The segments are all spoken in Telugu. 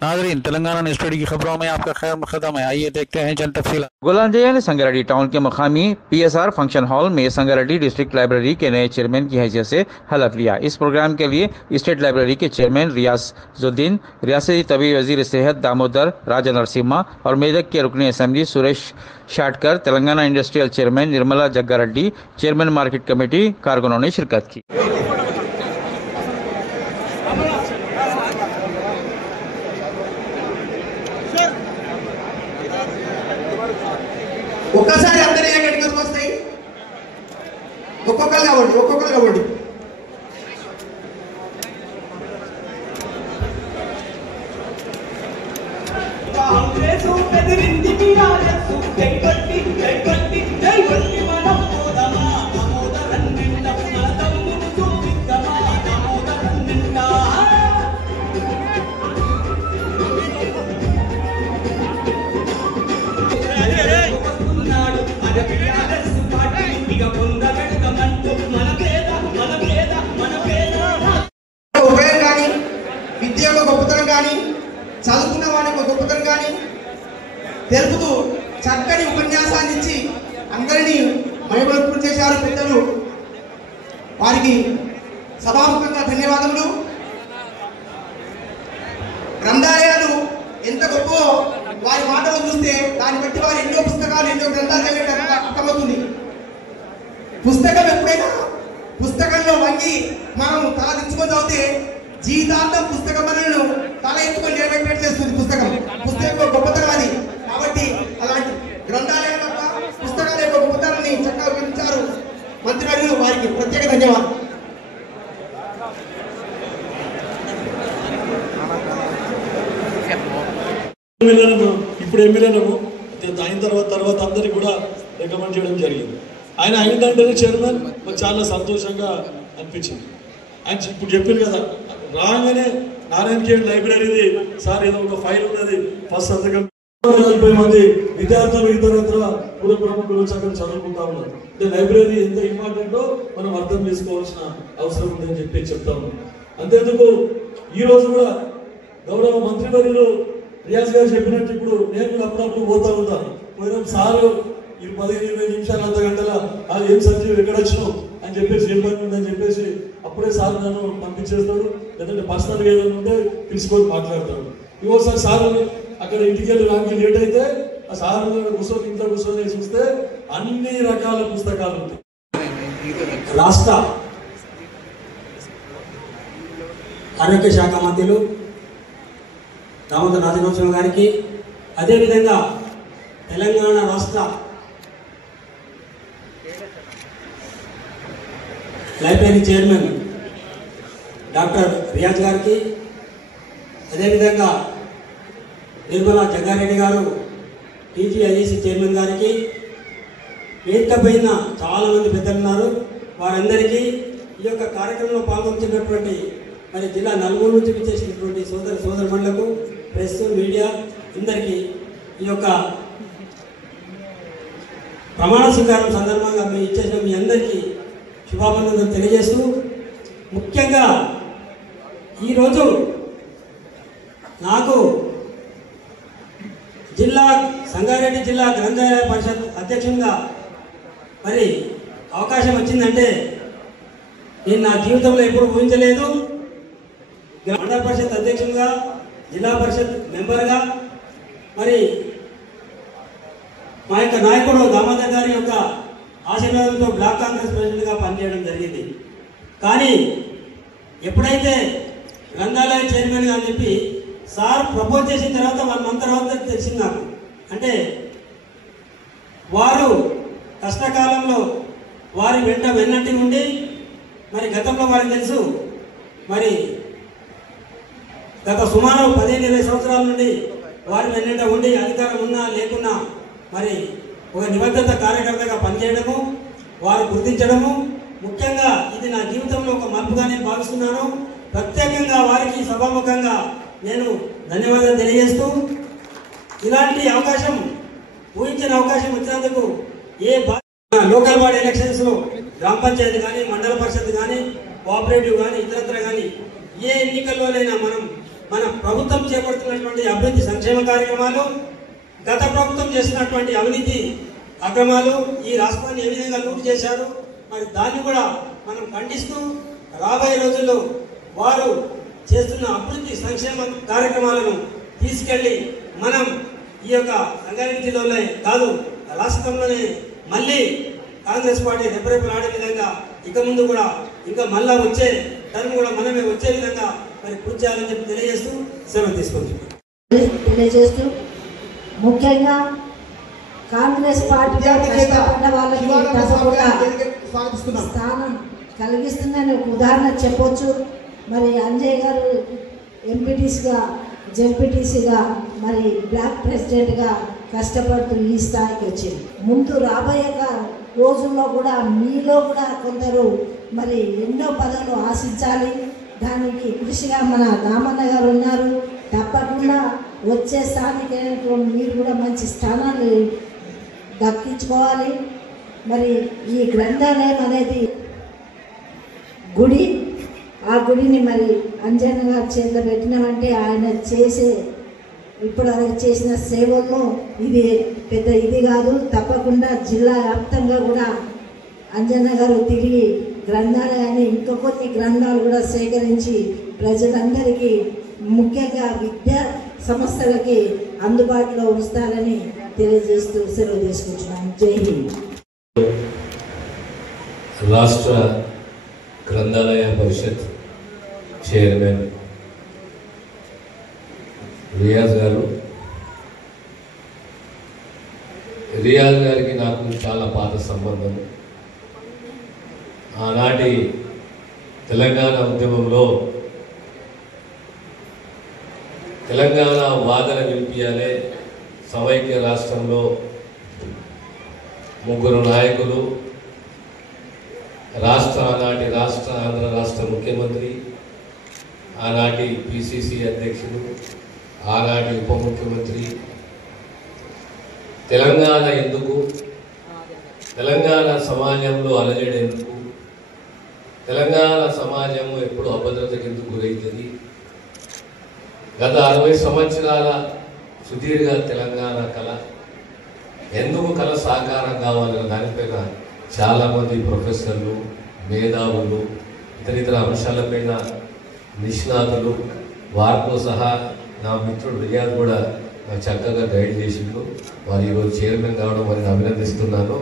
नाजरीन, तेलंगाना न्यूज़ टुडे की खबरों में आपका खैर मकदम है। आइए देखते हैं चंद तफसीलात। गोलांजया ने संगारेड्डी टाउन के मकामी पीएसआर फंक्शन हॉल में संगारेड्डी डिस्ट्रिक्ट लाइब्रेरी के नए चेयरमैन की हैसियत से हलफ लिया। इस प्रोग्राम के लिए स्टेट लाइब्रेरी के चेयरमैन रियाजुद्दीन, रियासती तबी वजीर सेहत दामोदर राजा नरसिम्हा और मेदक के रुकन assembly Suresh Shatkar, Telangana industrial chairman Nirmala Jaggareddy, chairman market committee कारकुनों ने शिरकत की। ఒక్కసారి అందరూ ఎక్కడికి వస్తాయి ఒక్కొక్కరు కాబట్టి విద్య గొప్పతనం కానీ చదువుకున్న వాడికి గొప్పతనం కానీ తెలుపుతూ చక్కని ఉపన్యాసాన్ని ఇచ్చి అందరినీ మైమరిపింప చేశారు పెద్దలు. వారికి సభాముఖంగా ధన్యవాదములు. గ్రంథాలయాలు ఎంత గొప్పో వారి మాటలు చూస్తే దాన్ని బట్టి వారు ఎన్నో పుస్తకాలు ఎన్నో గ్రంథాలు చదివేటప్పుడు అర్థమవుతుంది. పుస్తకం ఎప్పుడైనా పుస్తకంలో వంగి మనం తల దించుకొని చదివితే జీవితాంతం పుస్తకం మనల్ని తల ఎత్తుకొని నిలబెట్టేట్టు చేస్తుంది. పుస్తకం గొప్పతనం అది. కాబట్టి అలాంటి గ్రంథాలయాల యొక్క పుస్తకాల యొక్క గొప్పతనాన్ని చక్కగా వివరించారు మంత్రివర్యులు. వారికి ప్రత్యేక ధన్యవాదాలు. ఇప్పుడు ఎమ్మెల్యేనము అయిన తర్వాత అందరికి కూడా రికమెండ్ చేయడం జరిగింది. ఆయన అయిందంటేనే చైర్మన్ మాకు చాలా సంతోషంగా అనిపించింది. ఆయన ఇప్పుడు చెప్పారు కదా, రాగానే నారాయణఖేడ్ లైబ్రరీది సార్ ఏదో ఒక ఫైల్ ఉన్నది, ఫస్ట్ సంతకం 40 మంది విద్యార్థులు ఇతరత్ర పూర్వ ప్రముఖులు చక్కగా చదువుకుంటా ఉన్నారు. అంటే లైబ్రరీ ఎంత ఇంపార్టెంటో మనం అర్థం చేసుకోవాల్సిన అవసరం ఉందని చెప్పి చెప్తా ఉన్నాం. అంతేందుకు ఈరోజు కూడా గౌరవ మంత్రివర్యులు రియాజ్ గారు చెప్పినట్టు ఇప్పుడు నేను కూడా అప్పుడప్పుడు పోతా ఉంటాను. పోయిన సారు 15-20 నిమిషాలు అర్ధ గంటల అది ఏం సబ్జెక్ట్ ఎక్కడ వచ్చినావు అని చెప్పేసి ఏం పని ఉందని చెప్పేసి అప్పుడే సార్ నన్ను పంపించేస్తాడు. లేదంటే పర్సనల్గా ఏదైనా ఉంటే తీసుకొని మాట్లాడతాడు. ఇంకోసారి సార్ అక్కడ ఇంటికి వెళ్ళి నాకు లేట్ అయితే ఆ సార్ కూర్చొని ఇంట్లో కూర్చొని చూస్తే అన్ని రకాల పుస్తకాలు ఉంటాయి. రాష్ట్ర ఆరోగ్య శాఖ మంత్రులు దామోదర్ రాజనరసింహ గారికి, అదేవిధంగా తెలంగాణ రాష్ట్ర లైబ్రరీ చైర్మన్ డాక్టర్ రియాజ్ గారికి, అదేవిధంగా నిర్మలా జగ్గారెడ్డి గారు టీజీఐఏసీ చైర్మన్ గారికి, వేదిక పైన చాలామంది పెద్దలు ఉన్నారు. వారందరికీ ఈ యొక్క కార్యక్రమంలో పాల్గొంటున్నటువంటి మరి జిల్లా నలుగురు నుంచి విచ్చేసినటువంటి సోదరులకు, ప్రెస్, మీడియా అందరికీ ఈ యొక్క ప్రమాణ స్వీకారం సందర్భంగా మీ ఇచ్చేసిన మీ అందరికీ శుభాభినందనలు తెలియజేస్తూ, ముఖ్యంగా ఈరోజు నాకు సంగారెడ్డి జిల్లా గ్రంథాలయ పరిషత్ అధ్యక్షునిగా మరి అవకాశం వచ్చిందంటే నేను నా జీవితంలో ఎప్పుడు ఊహించలేదు. మండల పరిషత్ అధ్యక్షునిగా, జిల్లా పరిషత్ మెంబర్గా, మరి మా యొక్క నాయకుడు దామోదర్ గారి యొక్క ఆశీర్వాదంతో బ్లాక్ కాంగ్రెస్ ప్రెసిడెంట్గా పనిచేయడం జరిగింది. కానీ ఎప్పుడైతే గ్రంథాలయ చైర్మన్గా అని చెప్పి సార్ ప్రపోజ్ చేసిన తర్వాత 1 month తర్వాత తెలిసింది నాకు. అంటే వారు కష్టకాలంలో వారి వెన్నట్టి ఉండి, మరి గతంలో వారికి తెలుసు, మరి గత సుమారు 15-20 సంవత్సరాల నుండి వారి వెన్నట ఉండి అధికారం ఉన్నా లేకున్నా మరి ఒక నిబద్ధత కార్యకర్తగా పనిచేయడము, వారు గుర్తించడము, ముఖ్యంగా ఇది నా జీవితంలో ఒక మలుపుగానే భావిస్తున్నాను. ప్రత్యేకంగా వారికి సభాముఖంగా నేను ధన్యవాదాలు తెలియజేస్తూ, ఇలాంటి అవకాశం ఊహించిన అవకాశం వచ్చినందుకు లోకల్ బాడీ ఎలక్షన్స్లో గ్రామ పంచాయతీ కానీ, మండల పరిషత్ కానీ, కోఆపరేటివ్ కానీ, ఇతరత్ర కానీ ఏ ఎన్నికల్లోనైనా మనం మన ప్రభుత్వం చేపడుతున్నటువంటి అభివృద్ధి సంక్షేమ కార్యక్రమాలు, గత ప్రభుత్వం చేసినటువంటి అవినీతి అక్రమాలు, ఈ రాష్ట్రాన్ని ఏ విధంగా లూట్ చేశారు, మరి దాన్ని కూడా మనం ఖండిస్తూ రాబోయే రోజుల్లో వారు చేస్తున్న అభివృద్ధి సంక్షేమ కార్యక్రమాలను తీసుకెళ్లి మనం ఈ యొక్క రంగారెడ్డి జిల్లాలో కాదు రాష్ట్రంలోనే మళ్ళీ కాంగ్రెస్ పార్టీ రెపరెపలాడే విధంగా ఇక ముందు కూడా ఇంకా మళ్ళా వచ్చే టర్మ్ కూడా మనమే వచ్చే విధంగా మరి కృషి చేయాలని చెప్పి తెలియజేస్తూ సెలవు తెలియజేస్తూ ముఖ్యంగా కాంగ్రెస్ పార్టీలో కష్టపడ్డ వాళ్ళకి తప్పకుండా స్థానం కలిగిస్తుందని ఒక ఉదాహరణ చెప్పొచ్చు. మరి అంజయ్ గారు ఎంపీటీసీగా జెడ్పీటీసీగా మరి బ్లాక్ ప్రెసిడెంట్గా కష్టపడుతూ ఈ స్థాయికి వచ్చింది. ముందు రాబోయే రోజుల్లో కూడా మీలో కూడా కొందరు మరి ఎన్నో పదవులు ఆశించాలి. దానికి కృషిగా మన రామన్న గారు ఉన్నారు. తప్పకుండా వచ్చే స్థానిక మీరు కూడా మంచి స్థానాన్ని దక్కించుకోవాలి. మరి ఈ గ్రంథాలయం అనేది గుడి, ఆ గుడిని మరి అంజన్న గారు చేతిలో పెట్టినామంటే ఆయన చేసే ఇప్పుడు ఆయన చేసిన సేవలను ఇది పెద్ద ఇది కాదు. తప్పకుండా జిల్లా వ్యాప్తంగా కూడా అంజన్న గారు తిరిగి గ్రంథాలయాన్ని ఇంకా కొన్ని గ్రంథాలు కూడా సేకరించి ప్రజలందరికీ ముఖ్యంగా విద్యా సంస్థలకి అందుబాటులో ఉంచుతారని తెలియజేస్తూ సెలవు తీసుకుంటున్నాను. జై హింద్. రాష్ట్ర గ్రంథాలయ పరిషత్ చైర్మన్ రియాజ్ గారు, రియాజ్ గారికి నాకు చాలా పాత సంబంధం. ఆనాటి తెలంగాణ ఉద్యమంలో తెలంగాణ వాదన వినిపించాలే, సమైక్య రాష్ట్రంలో ముగ్గురు నాయకులు, ఆనాటి ఆంధ్ర రాష్ట్ర ముఖ్యమంత్రి, ఆనాటి పిసిసి అధ్యక్షుడు, ఆనాటి ఉప ముఖ్యమంత్రి, తెలంగాణ ఎందుకు, తెలంగాణ సమాజంలో అలజడి ఎందుకు, తెలంగాణ సమాజం ఎప్పుడు అభద్రతకు ఎందుకు గురవుతుంది, గత 60 సంవత్సరాల సుదీర్ఘ తెలంగాణ కళ ఎందుకు కళ సాకారం కావాలన్న దానిపైన చాలామంది ప్రొఫెసర్లు, మేధావులు, ఇతర అంశాలపైన నిష్ణాతులు, వారితో సహా నా మిత్రుడు రియాజ్ కూడా నాకు చక్కగా గైడ్ చేసిండు. వారు ఈరోజు చైర్మన్ కావడం వారిని అభినందిస్తున్నాను.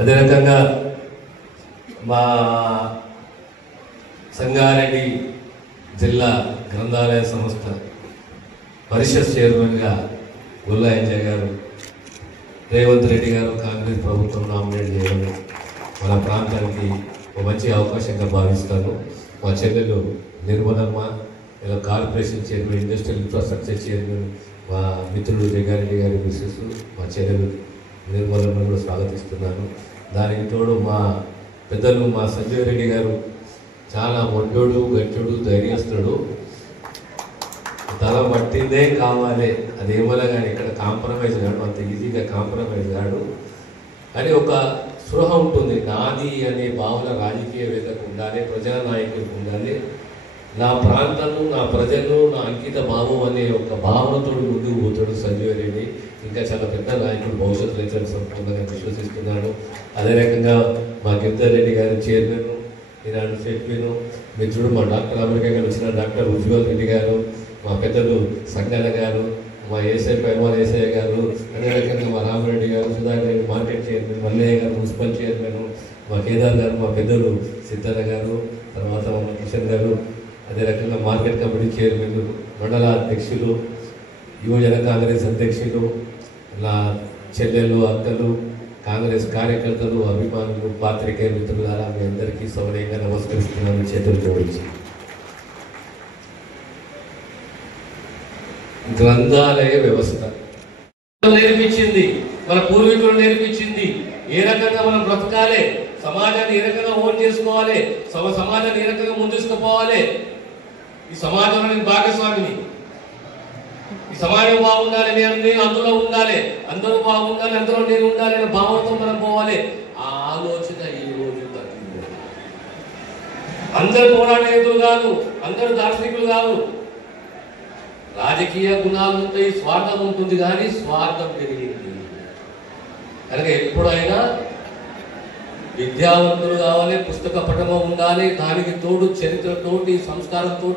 అదే రకంగా మా సంగారెడ్డి జిల్లా గ్రంథాలయ సంస్థ పరిషత్ చైర్మన్గా గుల్లా ఎంజయ్ గారు, రేవంత్ రెడ్డి గారు కాంగ్రెస్ ప్రభుత్వం నామినేట్ చేయడం మన ప్రాంతానికి ఒక మంచి అవకాశంగా భావిస్తాను. మా చెల్లెలు నిర్మలమ్మ, ఇలా corporation chairman, industrial infrastructure chairman మా మిత్రుడు జగ్గారెడ్డి గారి మిస్సెస్ మా చెల్లెలు నిర్మలమ్మ కూడా స్వాగతిస్తున్నాను. దానికి తోడు మా పెద్దలు మా సంజయ్ రెడ్డి గారు చాలా మొండోడు, గట్టోడు, ధైర్యస్తుడు. తల పట్టిందే కావాలి, అది ఏమన్నా కానీ ఇక్కడ కాంప్రమైజ్ కాడు, అంత ఈజీగా కాంప్రమైజ్ కాడు అని ఒక స్పృహ ఉంటుంది. నాది అనే భావన రాజకీయవేత్తకు ఉండాలి, ప్రజానాయకులకు ఉండాలి. నా ప్రాంతము, నా ప్రజలు, నా అంకిత భావం అనే ఒక భావనతో ముందుకు పోతాడు సంజయ్ రెడ్డి. ఇంకా చాలా పెద్ద నాయకుడు, భవిష్యత్తులో అయితే సంపూర్ణంగా విశ్వసిస్తున్నాడు. అదే రకంగా మా గిరిధర్ రెడ్డి గారి చైర్మన్, ఈనాడు సెట్మీను మిత్రుడు మా డాక్టర్ అమెరికా గారు వచ్చిన డాక్టర్ ఉజ్వల్ రెడ్డి గారు, మా పెద్దలు సంగన్న గారు, మా ఏసఐ పైమాల్ ఏసఐ గారు, అదే రకంగా మా రామరెడ్డి గారు, సుధాకర్ రెడ్డి మార్కెట్ చైర్మన్, మల్లయ్య గారు మున్సిపల్ చైర్మన్, మా కేదార్ గారు, మా పెద్దలు సిద్ధన్న గారు, తర్వాత మా కిషన్ గారు, అదే రకంగా మార్కెట్ కమిటీ చైర్మన్, మండల అధ్యక్షులు, యువజన కాంగ్రెస్ అధ్యక్షులు, నా చెల్లెళ్ళు, అక్కలు, కాంగ్రెస్ కార్యకర్తలు, అభిమానులు, పాత్రికేయ మిత్రులారా మీ అందరికీ సౌనయంగా నమస్కరిస్తున్నాను చేతులు జోడించి. గ్రంథాలయ వ్యవస్థ నేర్పించింది, మన పూర్వీకులు నేర్పించింది ఏ రకంగా మనం బ్రతకాలి, సమాజాన్ని ఏ రకంగా ఓన్ చేసుకోవాలి, సమాజాన్ని ఏ రకంగా ముందుకుపోవాలి, ఈ సమాజంలో నేను భాగస్వామిని, ఈ సమాజం బాగుండాలి, నేను అందులో ఉండాలి, అందరూ బాగుండాలి, అందులో నేను ఉండాలి అనే భావనతో మనం పోవాలి. ఆ ఆలోచన ఈ రోజు తగ్గింది. అందరు పోరాట యోధులు కాదు, అందరు దార్శనికులు కాదు. రాజకీయ గుణాలు ఉంటాయి, స్వార్థం ఉంటుంది, కానీ స్వార్థం పెరిగింది. కనుక ఎప్పుడైనా విద్యావంతులు కావాలి, పుస్తక పఠనం ఉండాలి, దానికి తోడు చరిత్రతోటి, సంస్కారంతో,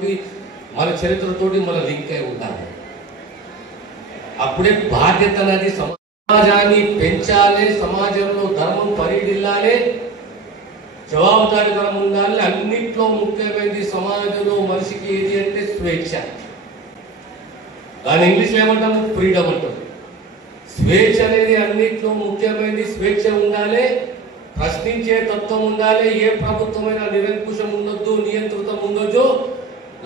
మన చరిత్రతోటి మన లింక్ అయి ఉండాలి. అప్పుడే బాధ్యత అనేది సమాజాన్ని పెంచాలి, సమాజంలో ధర్మం పరిడిల్లాలి, జవాబుదారీతనం ఉండాలి. అన్నిట్లో ముఖ్యమైనది సమాజంలో మనిషికి ఏది అంటే స్వేచ్ఛ. దాని ఇంగ్లీష్లో ఏమంటాము? ఫ్రీడమ్ అంటాం. స్వేచ్ఛ అనేది అన్నిట్లో ముఖ్యమైనది. స్వేచ్ఛ ఉండాలి, ప్రశ్నించే తత్వం ఉండాలి. ఏ ప్రభుత్వమైనా నిరంకుశం ఉండొద్దు, నియంత్రితం ఉండొద్దు.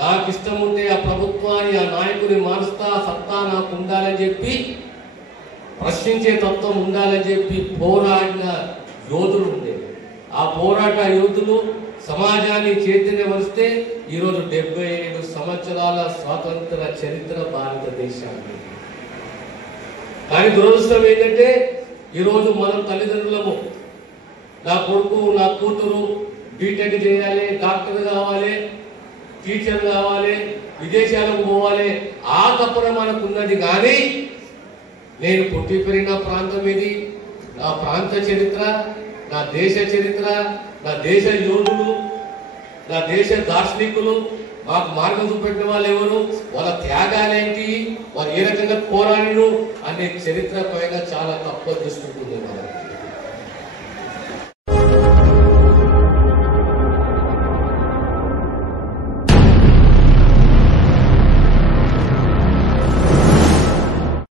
నాకు ఇష్టం ఉంటే ఆ ప్రభుత్వాన్ని, ఆ నాయకుని మారుస్తా, సత్తా నాకు ఉండాలని చెప్పి ప్రశ్నించే తత్వం ఉండాలని చెప్పి పోరాడిన యోధులు ఉండేవి. ఆ పోరాట యోధులు సమాజాన్ని చైతన్యపరిస్తే ఈరోజు 77 సంవత్సరాల స్వాతంత్ర చరిత్ర భారతదేశానికి. కానీ దురదృష్టం ఏంటంటే ఈరోజు మనం తల్లిదండ్రులము, నా కొడుకు నా కూతురు బీటెక్ చేయాలి, డాక్టర్ కావాలి, టీచర్ కావాలి, విదేశాలకు పోవాలి, ఆ తప్పన మనకు ఉన్నది. కానీ నేను పుట్టి పెరిగిన ప్రాంతం ఇది, నా ప్రాంత చరిత్ర, నా దేశ చరిత్ర, నా దేశ యోధులు, నా దేశ దార్శనికులు, మాకు మార్గం చూపెట్టిన వాళ్ళు ఎవరు, వాళ్ళ త్యాగాలేంటి, వారు ఏ రకంగా పోరాడిను అనే చరిత్ర పైన చాలా తక్కువ దృష్టి